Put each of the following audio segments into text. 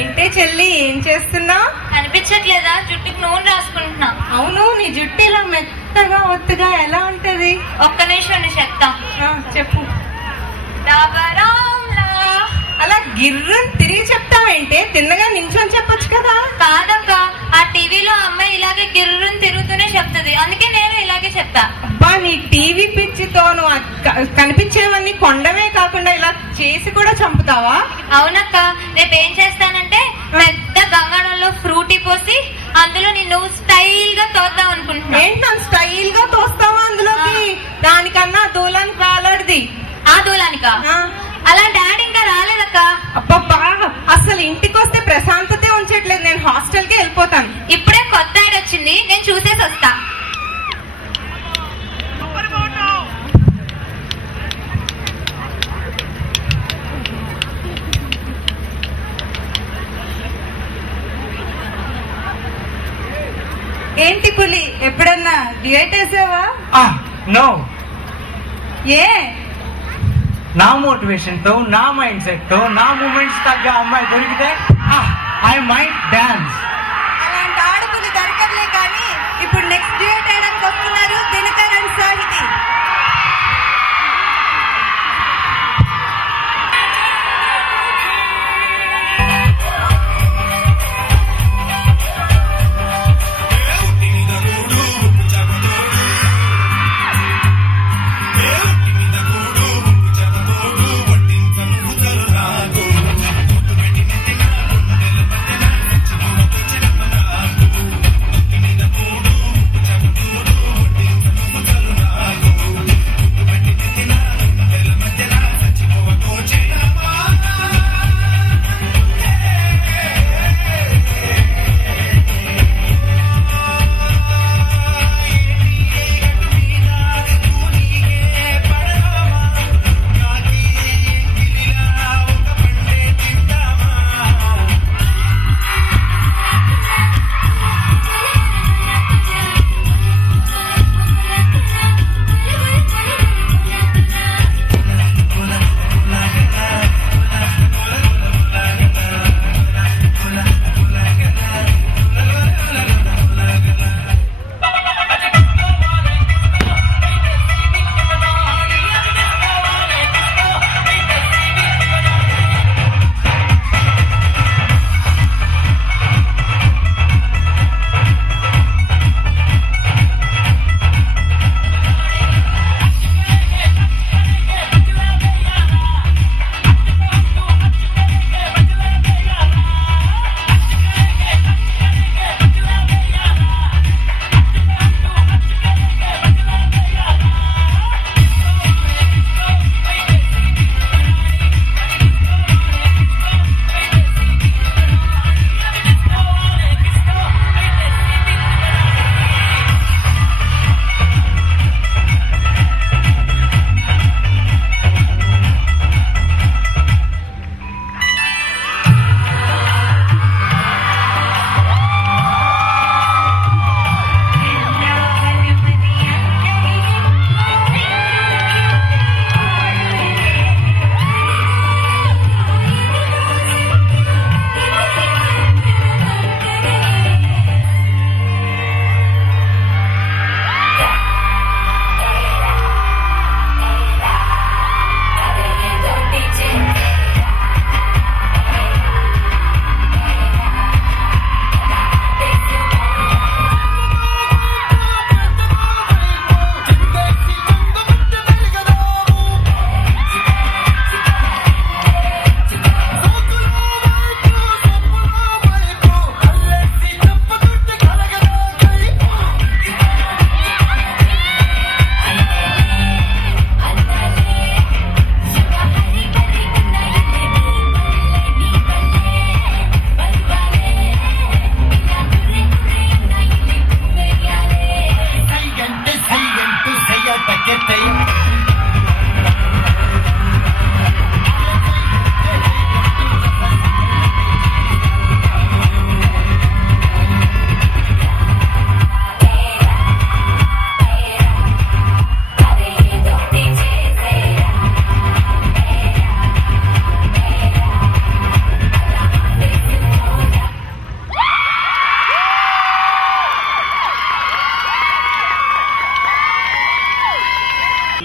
ఏంటే చెల్లి, ఏం చేస్తున్నావు? కనిపించట్లేదా? జుట్టుకి నూనె రాసుకుంటున్నా. అవును, నీ జుట్టు ఇలా మెత్తగా ఒత్తుగా ఎలా ఉంటది? ఒక్క నిమిషం చెప్తా. చెప్పు. అలా గిర్రని తిరిగి చెప్తావేంటే? తిన్నగా నించొని చెప్పొచ్చు కదా. కాదక్క, ఆ టీవీలో అమ్మాయి ఇలాగే గిర్రని తిరుగుతూనే చెప్తుంది, అందుకే నేను ఇలాగే చెప్తా. అబ్బా, నీ టీవీ పిచ్చితో నువ్వు కనిపించేవన్నీ కొండమే కాకుండా ఇలా చేసి కూడా చంపుతావా? అవునక్క, రేపు ఏం చేస్తానంటే పెద్ద గంగాళంలో ఫ్రూటీ పోసి అందులో నిన్ను స్టైల్ గా తోద్దాం అనుకుంటున్నా. ఏంటి నన్ను స్టైల్ గా తోస్తావా అందులోకి? దానికన్నా దూలానికి రాలడిది. ఆ దూలానికా? అలా డాడీ ఇంకా రాలేదక్క. అబ్బబ్బా, అసలు ఇంటికి వస్తే ప్రశాంతతే ఉంచట్లేదు. నేను హాస్టల్ కి వెళ్ళిపోతాను. ఇప్పుడే కొత్త యాడ్ వచ్చింది, నేను చూసేసి వస్తా. ఏంటి పులి, ఎప్పుడన్నా డియేట్ వేసావా? నో. ఏ? నా మోటివేషన్ తో, నా మైండ్ సెట్ తో, నా మూమెంట్స్ తగ్గ అమ్మాయి దొరికితే ఐ మైట్ డాన్స్. అలాంటి ఆడపులు దొరకలే కానీ ఇప్పుడు నెక్స్ట్ డియేట్ వేయడానికి వస్తున్నారు దినకర్ అండ్ సాహితి.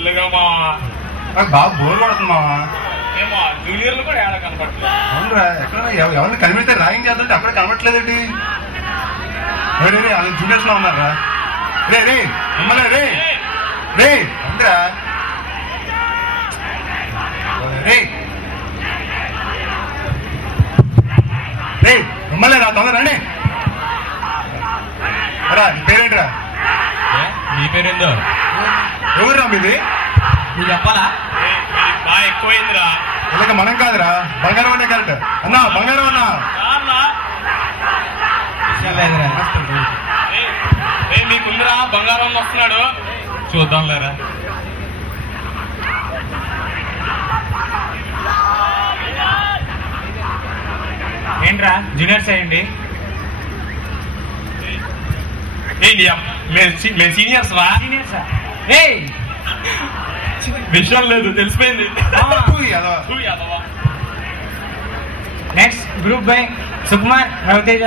నాకు బాగా బోర్ కొడుతుంది మావా. జూనియర్లు కూడా ఏడ కనపడలేదు. అవునరా, ఎక్కడ ఎవరిని కనిపిస్తే డ్రాయింగ్ చేస్తుంటే అప్పుడే కనపట్లేదండి. రే వాళ్ళ జూనియర్స్ లో ఉన్నారా? రే రే మిమ్మల్ని రే రే అందరా రే రే మిమ్మల్ని రా తొందర రండి. రా నీ పేరేంట్రా? నీ పేరేందో? ఎవరురా మీది? నువ్వు చెప్పాలా? బాగా ఎక్కువైందిరా. ఇలాగ మనం కాదురా, బంగారం అనే కరెక్ట్ అన్నా. బంగారం అన్నా మీకుందిరా, బంగారం వస్తున్నాడు, చూద్దాం లేరా. ఏంట్రా జూనియర్స్ అయ్యండి? మేము సీనియర్స్ రా. సీనియర్సా? విషయం లేదు, తెలిసిపోయింది. Next group by Sukumar, Raviteja.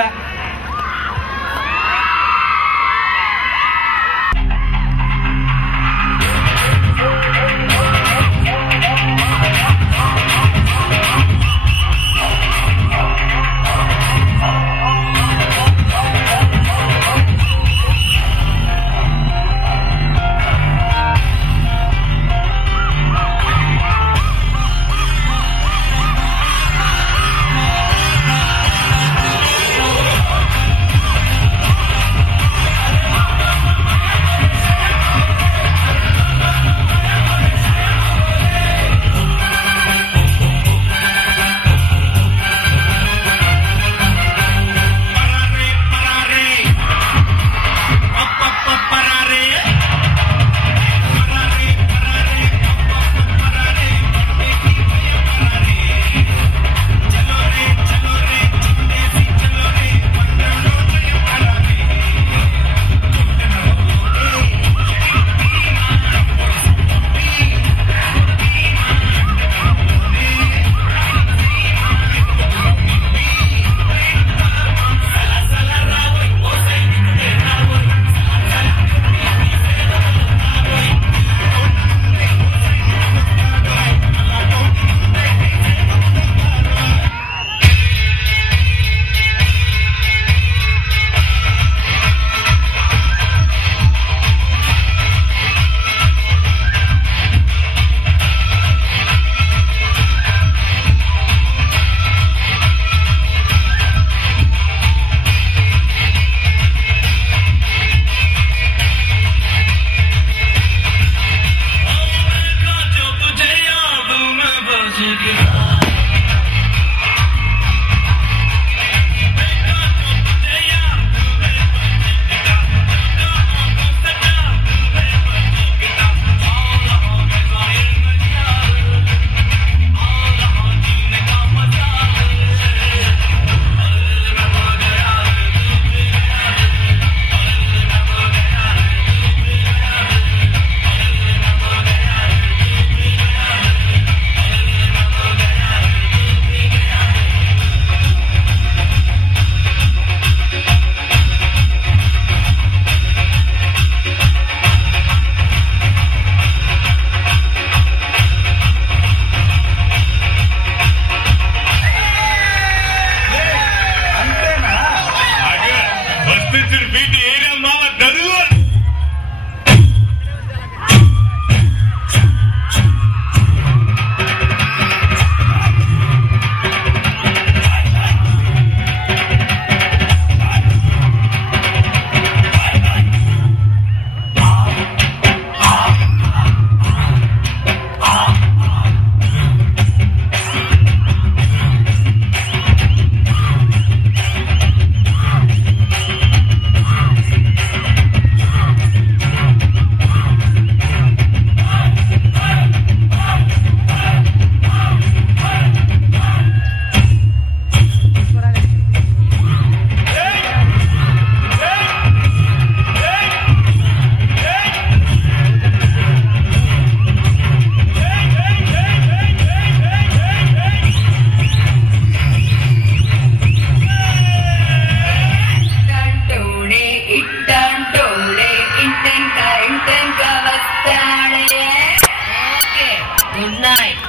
Good night.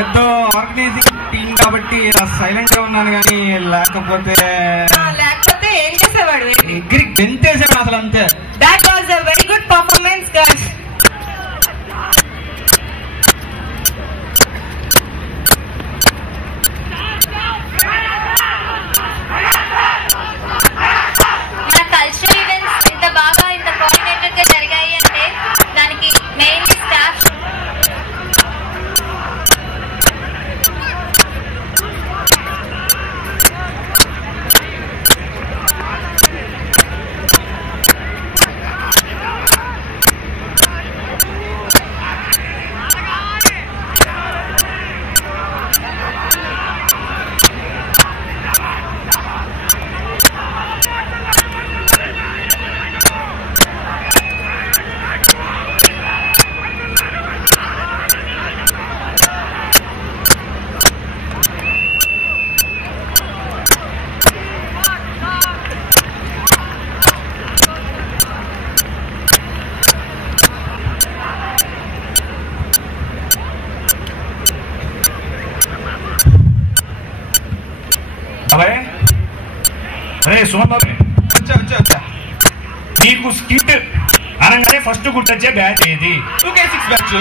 ఏదో ఆర్గనైజింగ్ టీం కాబట్టి సైలెంట్ గా ఉన్నాను కానీ లేకపోతే ఏం చేసేవాడు? ఎగిరి గెంతేసాడు అసలు అంతే. That was a very good performance, guys. మన కల్చరల్ ఈవెంట్స్ ఇంత బాగా ఇంత కోఆర్డినేటెడ్ గా జరిగాయి అంటే దానికి మెయిన్ స్టాఫ్. అరే సుమన్ బాబు, వచ్చా నీకు స్కిట్ అనగానే ఫస్ట్ గుర్తొచ్చే బ్యాచ్ ఏది? 2K6 batch.